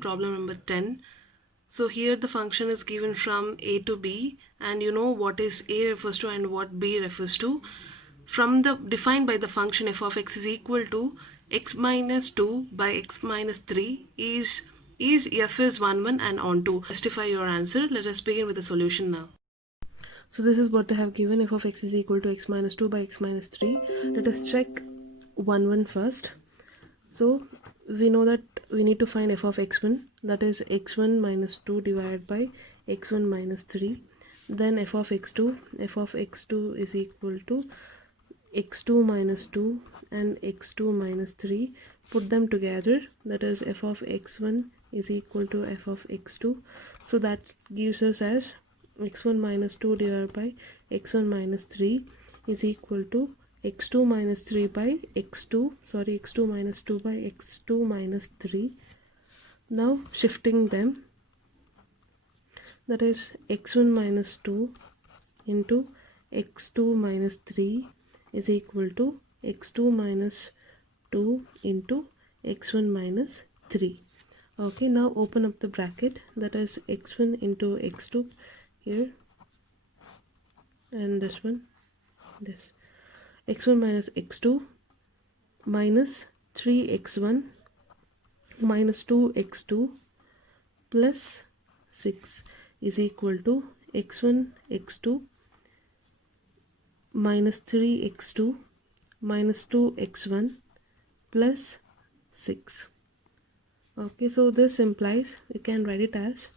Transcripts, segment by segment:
problem number 10. So here the function is given from a to b, and you know what is a refers to and what b refers to. From the defined by the function f of x is equal to x minus 2 by x minus 3 is f is 1 1 and on to. Justify your answer. Let us begin with the solution now. So this is what they have given. F of x is equal to x minus 2 by x minus 3. Let us check 1 1 first. So we know that we need to find f of x1, that is x1 minus 2 divided by x1 minus 3. Then f of x2 is equal to x2 minus 2 and x2 minus 3. Put them together, that is f of x1 is equal to f of x2. So that gives us as x1 minus 2 divided by x1 minus 3 is equal to x2 minus 3 by x2 minus 2 by x2 minus 3. Now shifting them, that is x1 minus 2 into x2 minus 3 is equal to x2 minus 2 into x1 minus 3. Okay, now open up the bracket, that is x1 into x2 here, and this one, this x1 minus x2 minus 3x1 minus 2x2 plus 6 is equal to x1 x2 minus 3x2 minus 2x1 plus 6. Okay, so this implies we can write it as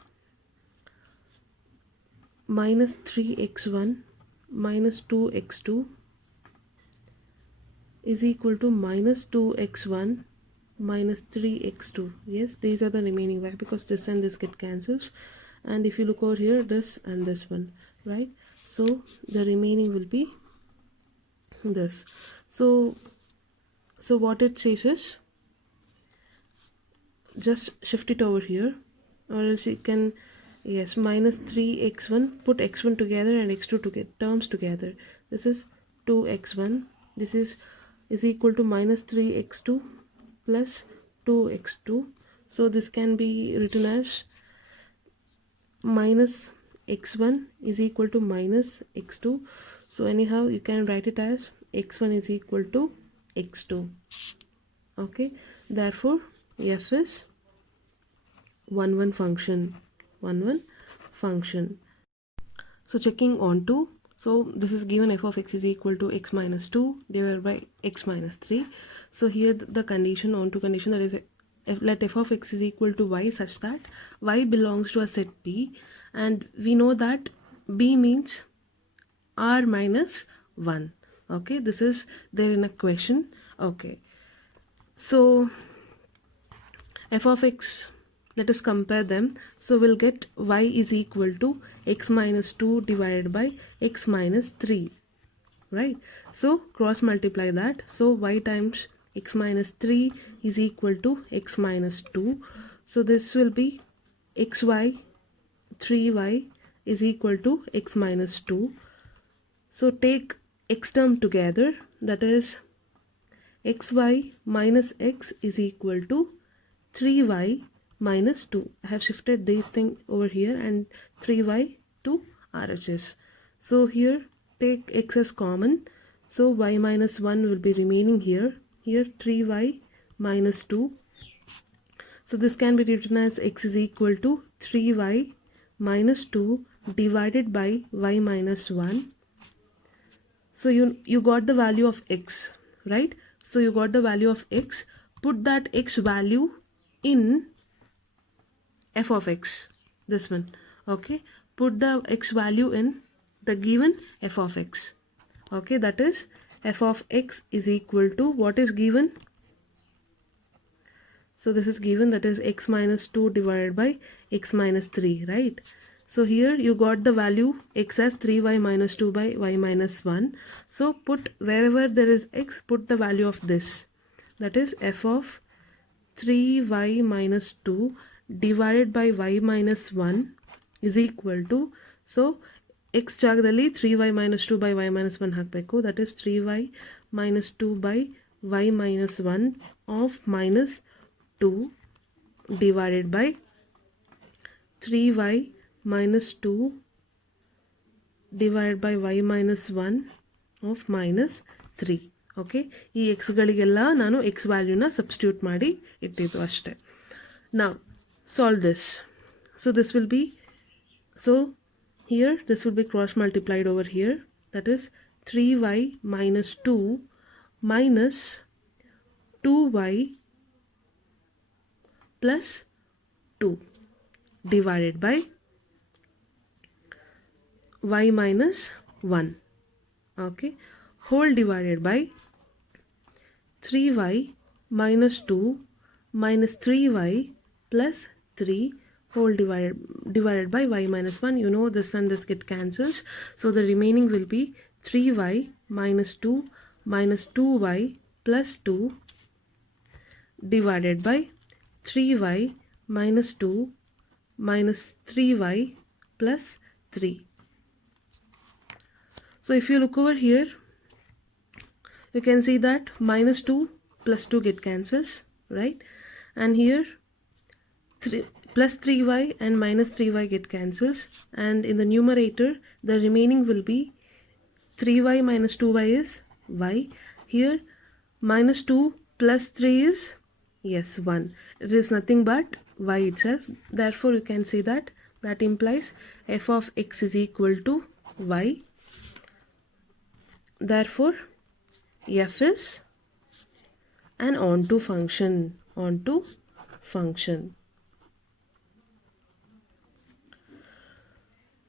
minus 3x1 minus 2x2 is equal to minus 2x1 minus 3x2. Yes, these are the remaining values because this and this get cancels, and if you look over here, this and this one, right? So the remaining will be this. So what it says is just shift it over here, or else you can, yes, minus 3x1, put x1 together and x2 together, terms together. This is 2x1, this is equal to minus 3x2 plus 2x2. So this can be written as minus x1 is equal to minus x2. So anyhow you can write it as x1 is equal to x2. Okay, therefore f is 1 1 function, 1 1 function. So checking on to, so this is given f of x is equal to x minus 2 divided by x minus 3. So here the condition, on to condition, that is let f of x is equal to y such that y belongs to a set B, and we know that B means r minus 1. Okay, this is there in a question. Okay, so f of x, let us compare them. So we'll get y is equal to x minus 2 divided by x minus 3, right? So cross multiply that. So y times x minus 3 is equal to x minus 2. So this will be xy 3y is equal to x minus 2. So take x term together, that is xy minus x is equal to 3y minus 2. I have shifted these things over here and 3y to RHS. So here take x as common. So y minus 1 will be remaining here. Here 3y minus 2. So this can be written as x is equal to 3y minus 2 divided by y minus 1. So you got the value of x, right? So you got the value of x. Put that x value in f of x, this one. Okay, put the x value in the given f of x. Okay, that is f of x is equal to what is given. So this is given, that is x minus 2 divided by x minus 3, right? So here you got the value x as 3y minus 2 by y minus 1. So put wherever there is x, put the value of this, that is f of 3y minus 2 divided by y minus 1 is equal to, so x ಜಾಗದಲ್ಲಿ 3y minus 2 by y minus 1 ಹಾಕಬೇಕು, that is 3y minus 2 by y minus 1 of minus 2 divided by 3y minus 2 divided by y minus 1 of minus 3. Okay, ಈ ಎಕ್ಸ್ಗಳಿಗೆಲ್ಲ ನಾನು X ವ್ಯಾಲ್ಯೂನ substitute ಮಾಡಿ ಇಟ್ಟಿದ್ದು ಅಷ್ಟೇ. ನಾವು solve this. So this will be, so here this will be cross multiplied over here, that is 3y minus 2 minus 2y plus 2 divided by y minus 1. Okay, whole divided by 3y minus 2 minus 3y plus 3 whole divided by y minus 1. You know this and this get cancels, so the remaining will be 3y minus 2 minus 2y plus 2 divided by 3y minus 2 minus 3y plus 3. So if you look over here, you can see that minus 2 plus 2 get cancels, right? And here 3 plus 3y and minus 3y get cancels, and in the numerator the remaining will be 3y minus 2y is y. Here minus 2 plus 3 is, yes, 1. It is nothing but y itself. Therefore you can say that implies f of x is equal to y. Therefore f is an onto function.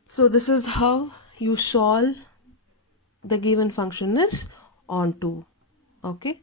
So this is how you solve the given function is onto. Okay.